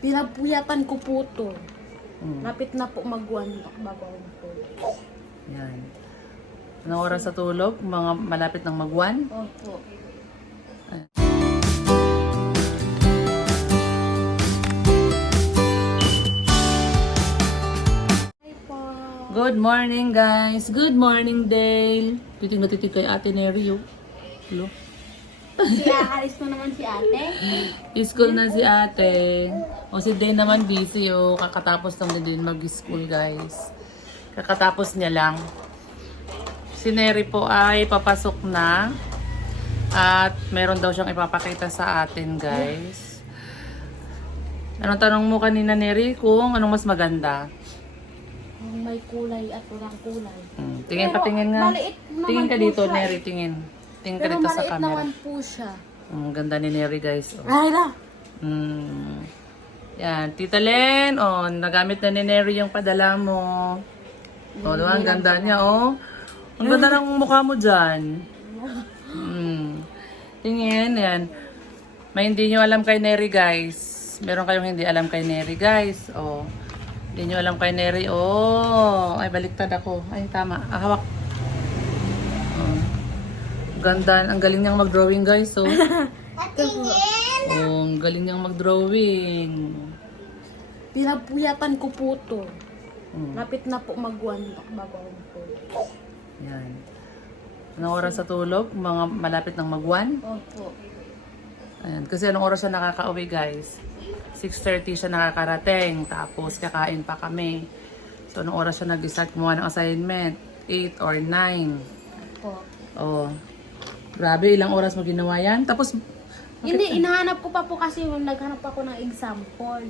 Pinapuyatan ko po to. Lapit na po mag-1 bago ako matulog. Yan. Anong oras sa tulog? Mga malapit ng mag-1? Opo. Hi po. Good morning, guys. Good morning, Dale. Titig na titig kay Ate Nerio. Hello? Aalis mo naman si ate? School na si ate. O si Dane naman busy o. Kakatapos lang din mag-school, guys. Kakatapos niya lang. Si Neri po ay papasok na. At meron daw siyang ipapakita sa atin, guys. Anong tanong mo kanina, Neri? Kung anong mas maganda? Yung may kulay at walang kulay. Tingin pa, Pero tingin nga. maliit naman Tingin ka po dito, siya. Neri. Tingin. Tingin ka Pero dito sa maliit camera. naman po siya. Ganda ni Neri, guys. Oh. Ay na! Yan, Tita Len, oh, nagamit na ni Neri yung padala mo. Oh, diba? Ang ganda niya, oh. Ang ganda ng mukha mo dyan. Tingin, yan. May hindi nyo alam kay Neri, guys. Meron kayong hindi alam kay Neri, guys. Oh. Hindi nyo alam kay Neri, oh. Ay, baliktad ako. Ay, tama. Hawak. Oh. Ganda. Ang galing niyang mag-drawing, guys, oh. Oh, ang galing niyang mag-drawing. Pinapuyatan ko po to. Lapit na po mag-1 bago ako matulog. Yan. Anong oras sa tulog? Mga malapit ng mag-1? Opo. Ayan. Kasi anong oras siya nakaka-uwi, guys? 6:30 siya nakakarating. Tapos kakain pa kami. So anong oras siya nag-start gumawa ng assignment? 8 or 9. Opo. Oh. Grabe, ilang oras mo ginawa yan? Tapos, Hindi, inahanap ko pa po kasi yung naghanap ako ng example.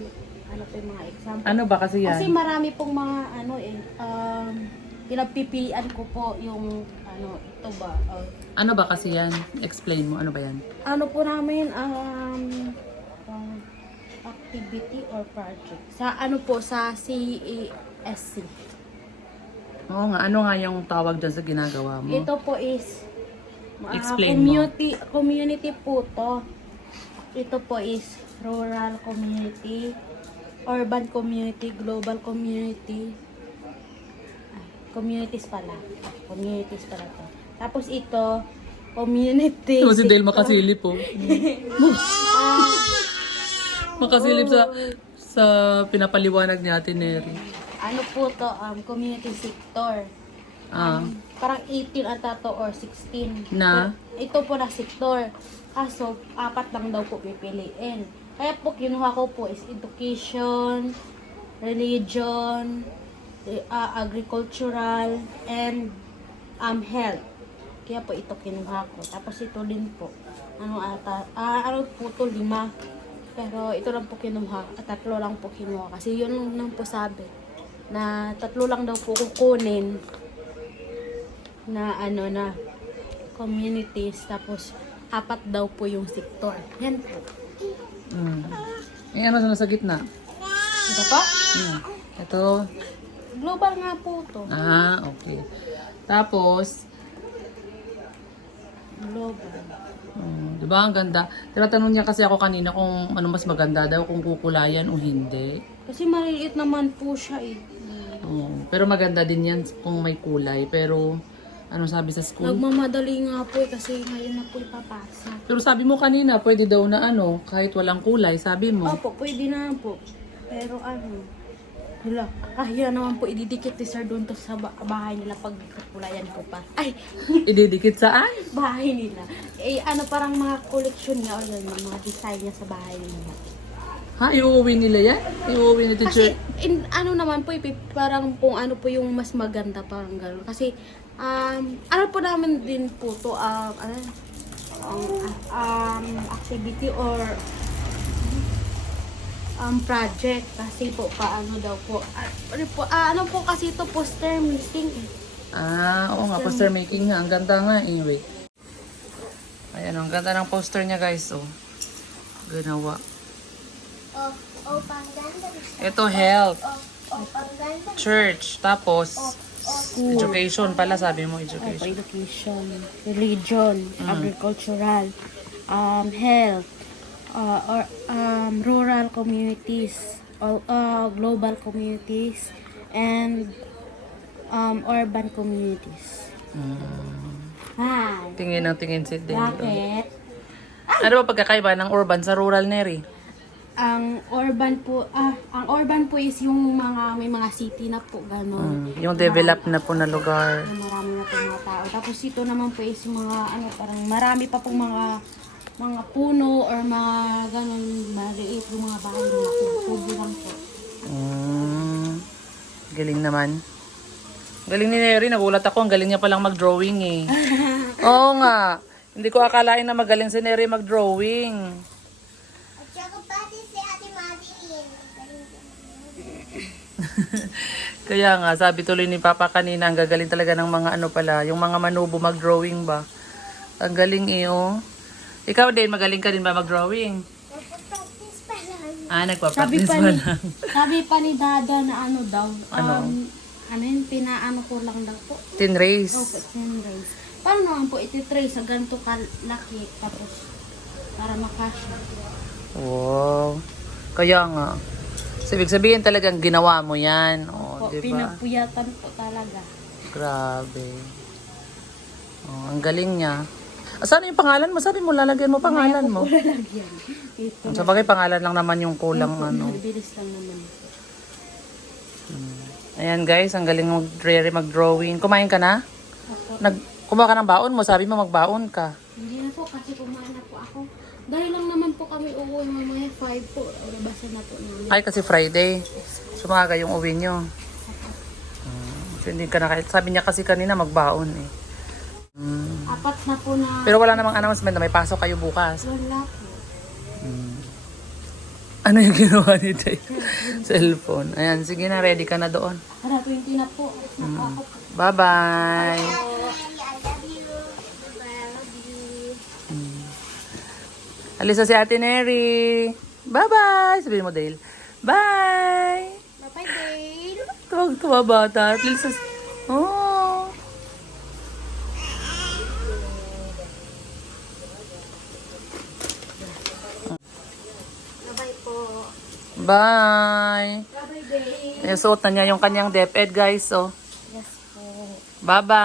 Ano po yung mga example? ano ba kasi yan? Kasi marami pong mga pinagpipilian ko po yung ito ba? Ano ba kasi yan? Explain mo, ano ba yan? Ano po namin activity or project. Sa ano po, sa CESC. Oo nga, ano nga yung tawag dyan sa ginagawa mo? Ito po is Explain mo. community po to. Ito po is rural community, urban community, global community. Communities pala. Communities pala to. Tapos ito, community. Ito si Dale sector. makasilip po. Makasilip sa pinapaliwanag ni Ate Neri. Ano po to, community sector. Parang 18 ata to or 16. Na? Ito po na sector. Kaso, 4 lang daw po pipiliin. Kaya po, kinuha ko po is education, religion, agricultural, and health. Kaya po ito kinuha ko. Tapos ito din po. Ano po to, 5. Pero ito lang po kinuha. At 3 lang po kinuha. Kasi yun lang po sabi. Na 3 lang daw po kukunin. Na na communities. Tapos 4 daw po yung sector. Yan po. Eh, ano sa nasa gitna? Ito po? Ito. Global nga po to. Okay. Tapos, Global. diba ang ganda? Tinatanong niya kasi ako kanina kung ano mas maganda daw, kung kukulayan o hindi. Kasi maliliit naman po siya eh. Pero maganda din yan kung may kulay. Pero, ano sabi sa school? Nagmamadali nga po eh kasi ngayon na po ipapasa. Pero sabi mo kanina, pwede daw na kahit walang kulay, sabi mo. Opo, pwede na po. Pero hala, kaya naman po ididikit ni Sir doon to sa bahay nila pag kakulayan ko pa. Ay, Ididikit saan? bahay nila. Parang mga collection niya o yun, mga design niya sa bahay nila. Ha? Iuwi nila yan? Iuwi ni Kasi, teacher? naman po, parang kung ano po yung mas maganda, parang gano'n. Kasi, ano po namin din po to, activity or project. Kasi po, paano daw po. Ano po kasi ito, poster meeting eh. Oo nga, poster making nga. Ang ganda nga, anyway. Ayan, ang ganda ng poster niya, guys, Ginawa. Ito, health. Church. Tapos, education pala, sabi mo, education. Education, religion, agricultural, health, or rural communities, global communities, and urban communities. Hi. Tingin ng tingin si Dane. Bakit? Ano ba pagkakaiba ng urban sa rural, Neri? Ang urban po is yung mga may mga city na po gano'n. Yung develop na po na lugar. Marami na po mga tao. Tapos ito naman po is yung mga parang marami pa pong mga puno or mga gano'n maliit yung mga bahay, mga kubo lang po. Galing naman. Galing ni Neri, nagulat ako. Ang galing niya palang mag-drawing eh. Oo nga. Hindi ko akalain na magaling si Neri mag-drawing. At saka pati si Ate Madeline. Kaya nga, sabi tuloy ni Papa kanina, ang gagaling talaga ng mga ano pala, yung mga manubo mag-drawing ba. Ang galing eh, oh. Ikaw din, magaling ka din ba mag-drawing? Nagpa-practice pa lang. Nagpa-practice pa lang. Sabi pa ni Dada na ano daw, Ano? ano yun, pinaano ko lang daw po. Tin race. Okay, 10 rays. Paano naman po iti-trace sa ganito kalaki tapos para makasya? Wow. Kaya nga. So, ibig sabihin talagang ginawa mo yan. Oh, Po, diba? pinagpuyatan po talaga. Grabe. Oh, ang galing niya. Saan yung pangalan mo? Sabi mo, lalagyan mo pangalan mo. Lalagyan. Ito. Sa bagay, pangalan lang naman yung kulang ano. Bilis lang naman. Ayan guys, ang galing mag-drawing. Kumain ka na? Ako, Kumuha ka ng baon mo, sabi mo magbaon ka. hindi na po kasi kumain na po ako. Dahil lang naman po kami uuwi mamaya 5 po. Labasan na po namin. Ay, kasi Friday. Sumaga yung uwi nyo. So, hindi ka na, sabi niya kasi kanina magbaon eh. 4 na po na. Pero wala namang announcement na may pasok kayo bukas. Wala po. Ano yung ginawa ni Tay? Cellphone. Ayan, sige na, ready ka na doon. Para 20 na po. Ako po. Bye-bye. I love you. I love you. Alisa si Ate Neri. Bye-bye. Sabihin mo, Dale. Bye. Bye-bye, Dale. Tuwag-tuwa bata. At least, oh. Bye-bye po. Bye. Bye-bye, babe. Yung suot na niya yung kanyang DepEd, guys. Oh. Yes po. Bye-bye.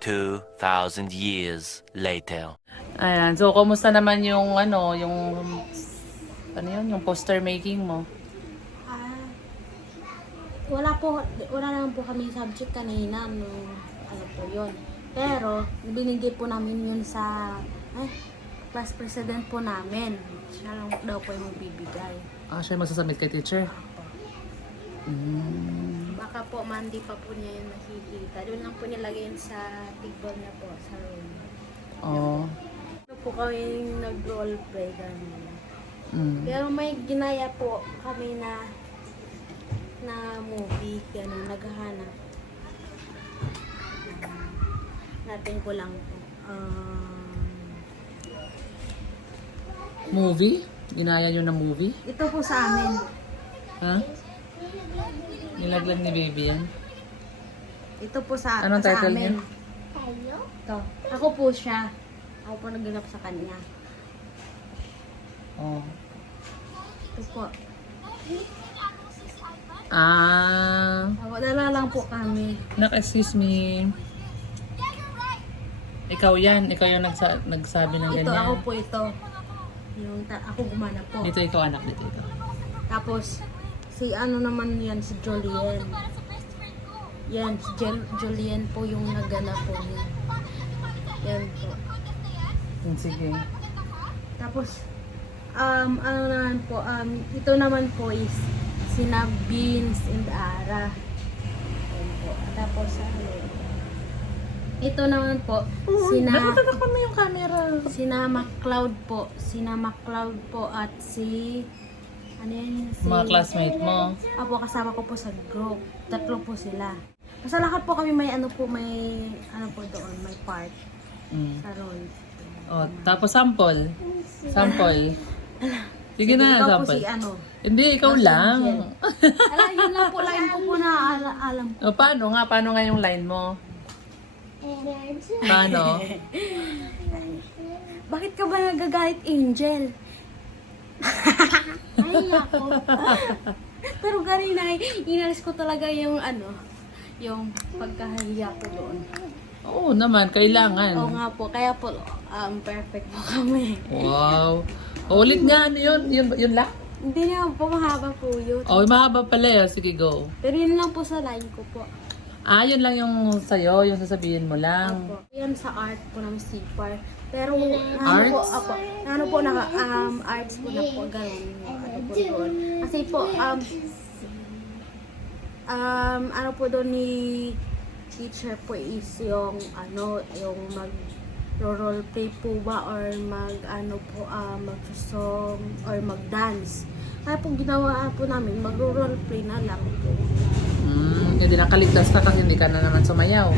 2,000 years later. Ayan. So, kumusta naman yung ano yun, yung poster making mo? Wala naman po kami subject kanina nung ano po yun. Pero, binigay po namin yun sa class president po namin. Siya lang daw po yung magbibigay. Siya magsasubmit kay teacher? Baka po Monday pa po niya yung nakikita. Doon lang po nilagay yun sa table niya po, sa room. Oo. Ano po kami nag-roleplay ganun. Mm. Pero may ginaya po kami na movie, gano'n, naghahanap. Natin ko lang po. Movie? Ginaya nyo na movie? Ito po sa amin. Ha? Nilaglag ni baby yan? Ito po sa, Anong sa title amin. niya? Tayo? Ito. Ako po siya. Ako po nagganap sa kanya. Oh. Ito po. Dala lang po kami. Excuse me. Ikaw yan. Ikaw yung nagsabi ng Ito, ganyan. ako po ito. Ako gumana po. Dito ikaw anak. Dito ikaw. Tapos, si ano naman yan, si Jolien. Yan, si Jolien po yung nagganap po niya. Yan po. Sige. Tapos, ano naman po, ito naman po is sina Beans and Ara. Yan po. Tapos, ito naman po, Natatakpan mo yung camera. sina McCloud po at si ano yan, si Mga classmate mo. Apo, kasama ko po sa group. 3 po sila. Sa lahat po kami may ano po doon, may part sa role. Oh, tapos sample. Sample. Sige na, ikaw po sample. si ano. Hindi, ikaw lang. Yun lang po, line ko po na alam ko. O, paano nga yung line mo? Paano? bakit ka ba nagagalit, Angel? Ay, ako. Pero kanina, inalis ko talaga yung yung pagkahiya ko doon. Oo naman, kailangan. Oo nga po, kaya po, perfect po kami. Wow. Ulit nga, ano yun? Yun lang? Hindi naman po, mahaba po yun. Oh, mahaba pala yun. Sige, go. Pero yun lang po sa line ko po. Yun lang yung sa'yo, yung sasabihin mo lang. Opo. Yan sa art po ng CPAR. Pero Arts? arts po na po, gano'n. Ano po doon. Kasi po, ano po doon ni teacher po is yung, yung mag-roleplay po ba or mag-song or mag-dance. Kaya po ginawa po namin, mag-roleplay na lang po. Hindi nakaligtas ka kasi hindi ka na naman sumayaw.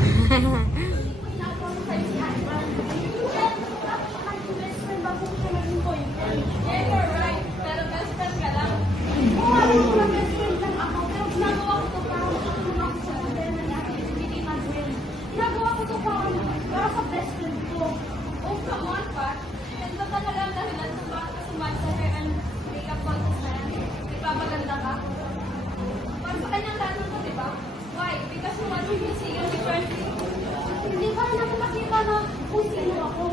Ginagawa ko to para sa best friend ko. Oh, come on, pa. Ganda ka na lang dahilan sa bakit sumali sa hair and makeup contest na yan. Ipapaganda ka. Para sa kanyang tanong ko, di ba? Why? Because you want to see you differently. Hindi pa rin ako makita na kung sino ako.